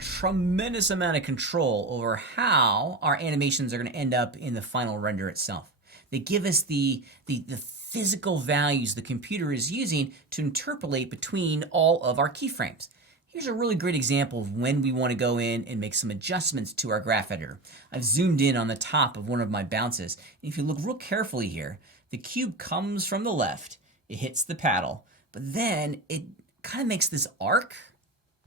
tremendous amount of control over how our animations are going to end up in the final render itself. They give us the physical values the computer is using to interpolate between all of our keyframes. Here's a really great example of when we want to go in and make some adjustments to our graph editor. I've zoomed in on the top of one of my bounces. And if you look real carefully here, the cube comes from the left, it hits the paddle, but then it kind of makes this arc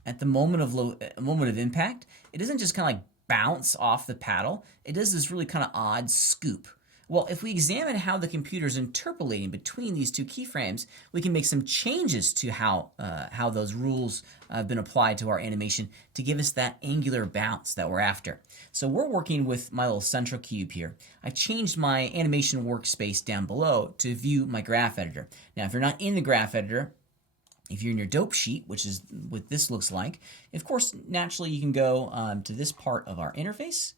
at the moment of impact. It doesn't just kind of like bounce off the paddle. It does this really kind of odd scoop. Well, if we examine how the computer is interpolating between these two keyframes, we can make some changes to how those rules have been applied to our animation to give us that angular bounce that we're after. So we're working with my little central cube here. I've changed my animation workspace down below to view my graph editor. Now, if you're not in the graph editor, if you're in your dope sheet, which is what this looks like, of course, naturally you can go to this part of our interface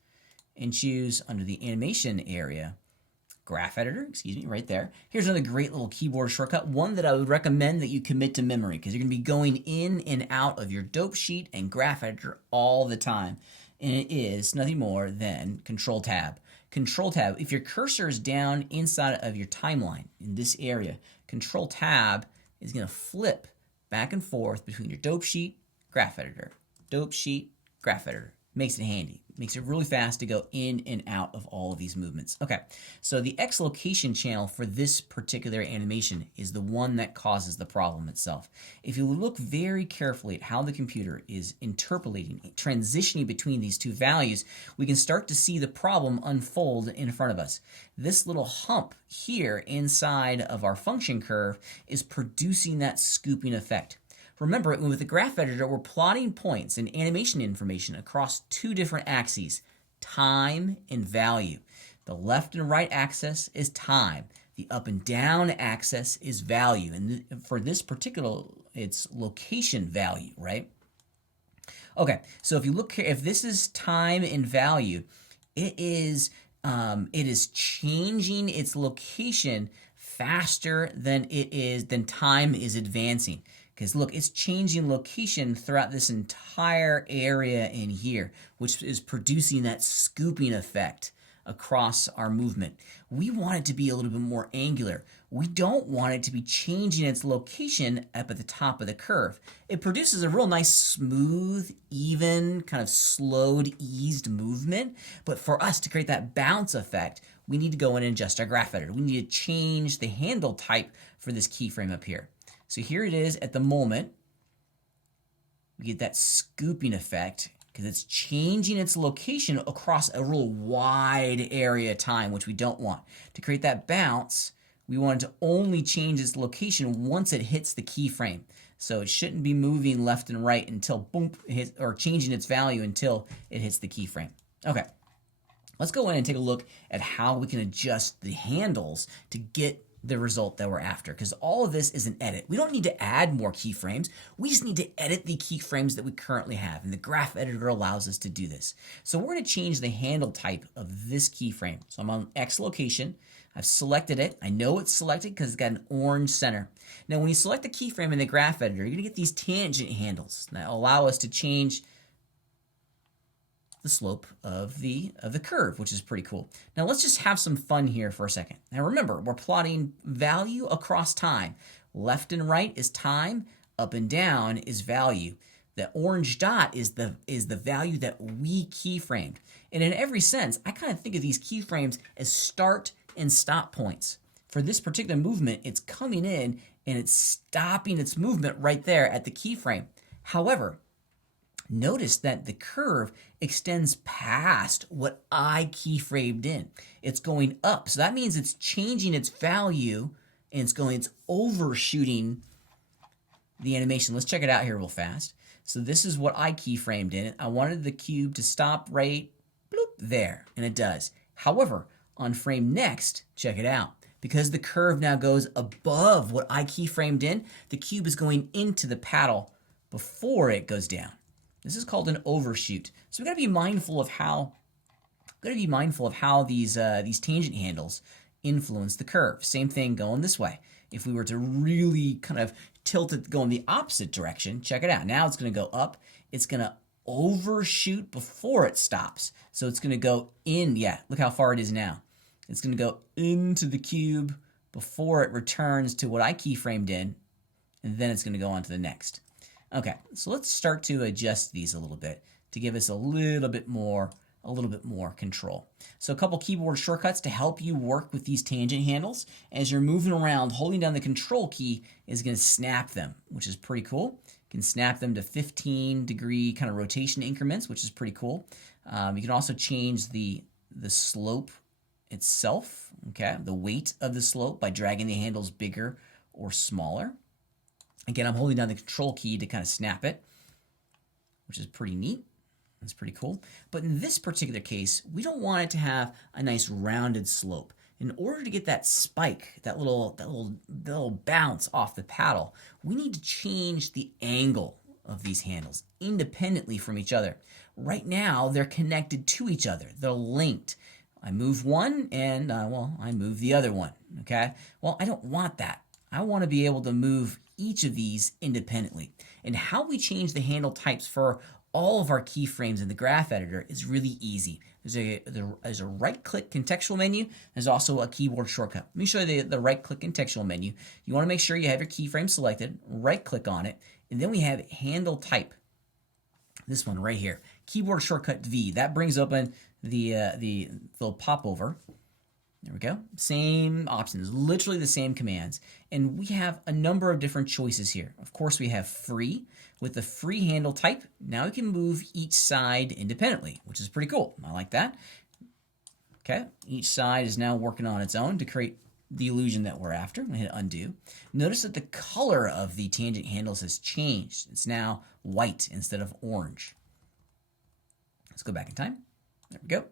and choose under the animation area, graph editor, excuse me, right there. Here's another great little keyboard shortcut, one that I would recommend that you commit to memory because you're going to be going in and out of your dope sheet and graph editor all the time. And it is nothing more than Control Tab. Control Tab, if your cursor is down inside of your timeline in this area, Control Tab is going to flip back and forth between your dope sheet, graph editor, dope sheet, graph editor. Makes it handy. Makes it really fast to go in and out of all of these movements. Okay, so the X location channel for this particular animation is the one that causes the problem itself. If you look very carefully at how the computer is interpolating, transitioning between these two values, we can start to see the problem unfold in front of us. This little hump here inside of our function curve is producing that scooping effect. Remember, with the graph editor, we're plotting points and animation information across two different axes, time and value. The left and right axis is time. The up and down axis is value. And for this particular, it's location value, right? Okay, so if you look here, if this is time and value, it is changing its location faster than time is advancing. Because look, it's changing location throughout this entire area in here, which is producing that scooping effect across our movement. We want it to be a little bit more angular. We don't want it to be changing its location up at the top of the curve. It produces a real nice, smooth, even, kind of slowed, eased movement. But for us to create that bounce effect, we need to go in and adjust our graph editor. We need to change the handle type for this keyframe up here. So here it is at the moment. We get that scooping effect because it's changing its location across a real wide area of time, which we don't want. To create that bounce, we want it to only change its location once it hits the keyframe. So it shouldn't be moving left and right until boom, or changing its value until it hits the keyframe. Okay, let's go in and take a look at how we can adjust the handles to get the result that we're after, because all of this is an edit. We don't need to add more keyframes. We just need to edit the keyframes that we currently have, and the graph editor allows us to do this. So we're going to change the handle type of this keyframe. So I'm on X location. I've selected it. I know it's selected because it's got an orange center. Now, when you select the keyframe in the graph editor, you're going to get these tangent handles that allow us to change the slope of the curve, which is pretty cool. Now let's just have some fun here for a second. Now remember, we're plotting value across time. Left and right is time, up and down is value. The orange dot is the value that we keyframed. And in every sense, I kind of think of these keyframes as start and stop points. For this particular movement, it's coming in and it's stopping its movement right there at the keyframe. However, notice that the curve extends past what I keyframed in. It's going up. So that means it's changing its value and it's overshooting the animation. Let's check it out here real fast. So this is what I keyframed in. I wanted the cube to stop right bloop, there, and it does. However, on frame next, check it out. Because the curve now goes above what I keyframed in, the cube is going into the paddle before it goes down. This is called an overshoot. So we've got to be mindful of how these tangent handles influence the curve. Same thing going this way. If we were to really kind of tilt it going the opposite direction, check it out. Now it's going to go up. It's going to overshoot before it stops. So it's going to go in. Yeah, look how far it is now. It's going to go into the cube before it returns to what I keyframed in, and then it's going to go on to the next. Okay, so let's start to adjust these a little bit to give us a little bit more control. So a couple keyboard shortcuts to help you work with these tangent handles. As you're moving around, holding down the control key is going to snap them, which is pretty cool. You can snap them to 15-degree kind of rotation increments, which is pretty cool. You can also change the slope itself, okay, the weight of the slope by dragging the handles bigger or smaller. Again, I'm holding down the control key to kind of snap it, which is pretty neat. That's pretty cool. But in this particular case, we don't want it to have a nice rounded slope. In order to get that spike, that little bounce off the paddle, we need to change the angle of these handles independently from each other. Right now, they're connected to each other. They're linked. I move one and, I move the other one, okay? Well, I don't want that. I want to be able to move each of these independently. And how we change the handle types for all of our keyframes in the graph editor is really easy. There's a right-click contextual menu. There's also a keyboard shortcut. Let me show you the right-click contextual menu. You want to make sure you have your keyframe selected, right-click on it, and then we have handle type. This one right here, keyboard shortcut V. That brings open the little popover. There we go. Same options, literally the same commands. And we have a number of different choices here. Of course, we have free. With the free handle type, now we can move each side independently, which is pretty cool. I like that. Okay, each side is now working on its own to create the illusion that we're after. I'm going to hit undo. Notice that the color of the tangent handles has changed. It's now white instead of orange. Let's go back in time. There we go.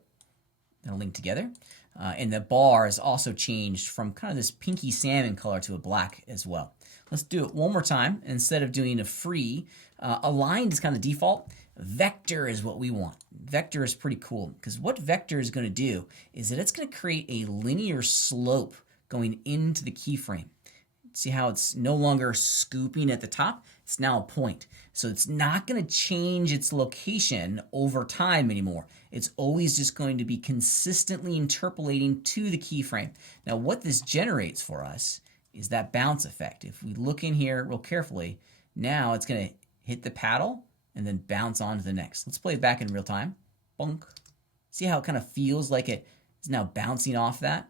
They'll link together. And the bar has also changed from kind of this pinky salmon color to a black as well. Let's do it one more time. Instead of doing a free, aligned is kind of default. Vector is what we want. Vector is pretty cool because what vector is going to do is that it's going to create a linear slope going into the keyframe. See how it's no longer scooping at the top? It's now a point. So it's not going to change its location over time anymore. It's always just going to be consistently interpolating to the keyframe. Now what this generates for us is that bounce effect. If we look in here real carefully, now it's going to hit the paddle and then bounce on to the next. Let's play it back in real time. Bonk. See how it kind of feels like it is now bouncing off that?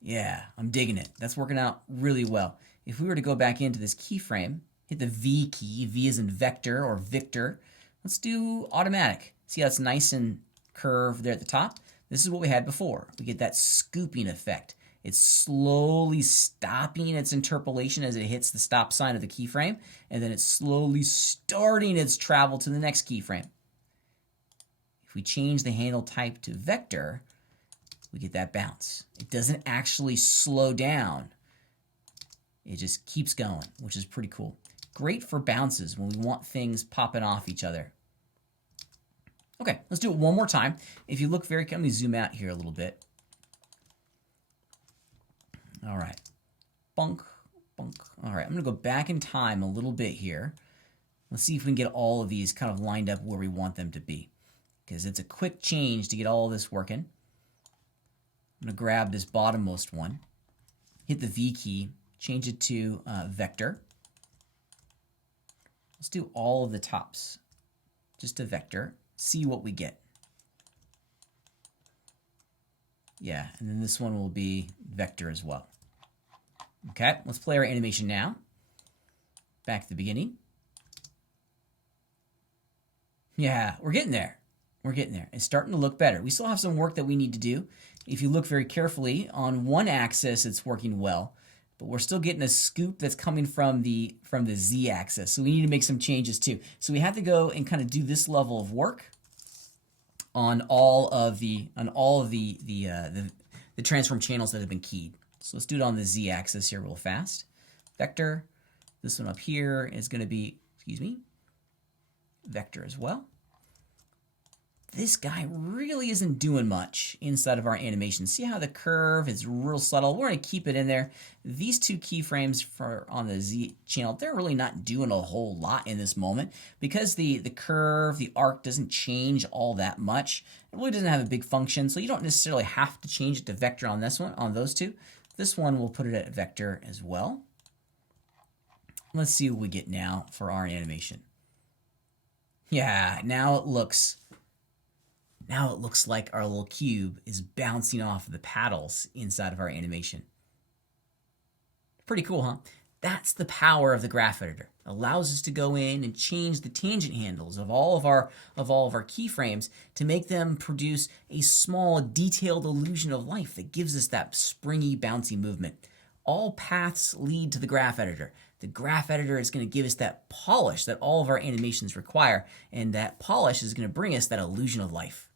Yeah, I'm digging it. That's working out really well. If we were to go back into this keyframe, hit the V key, V as in vector or Victor. Let's do automatic. See how it's nice and curved there at the top? This is what we had before. We get that scooping effect. It's slowly stopping its interpolation as it hits the stop sign of the keyframe, and then it's slowly starting its travel to the next keyframe. If we change the handle type to vector, we get that bounce. It doesn't actually slow down. It just keeps going, which is pretty cool. Great for bounces when we want things popping off each other. Okay, let's do it one more time. If you look very, let me zoom out here a little bit. All right, bunk, bunk. All right, I'm gonna go back in time a little bit here. Let's see if we can get all of these kind of lined up where we want them to be, because it's a quick change to get all of this working. I'm gonna grab this bottommost one, hit the V key, change it to vector. Let's do all of the tops, just a vector, see what we get. Yeah, and then this one will be vector as well. Okay, let's play our animation now. Back to the beginning. Yeah, we're getting there. We're getting there. It's starting to look better. We still have some work that we need to do. If you look very carefully, on one axis it's working well, but we're still getting a scoop that's coming from the Z axis. So we need to make some changes too. So we have to go and kind of do this level of work on all of the transform channels that have been keyed. So let's do it on the Z axis here real fast. Vector. This one up here is going to be, vector as well. this guy really isn't doing much inside of our animation. See how the curve is real subtle? We're going to keep it in there. These two keyframes on the Z channel, they're really not doing a whole lot in this moment because the curve, the arc doesn't change all that much. It really doesn't have a big function, so you don't necessarily have to change it to vector on this one, on those two. This one, we'll put it at vector as well. Let's see what we get now for our animation. Yeah, now it looks like our little cube is bouncing off of the paddles inside of our animation. Pretty cool, huh? That's the power of the graph editor. It allows us to go in and change the tangent handles of all of our keyframes to make them produce a small, detailed illusion of life that gives us that springy, bouncy movement. All paths lead to the graph editor. The graph editor is going to give us that polish that all of our animations require, and that polish is going to bring us that illusion of life.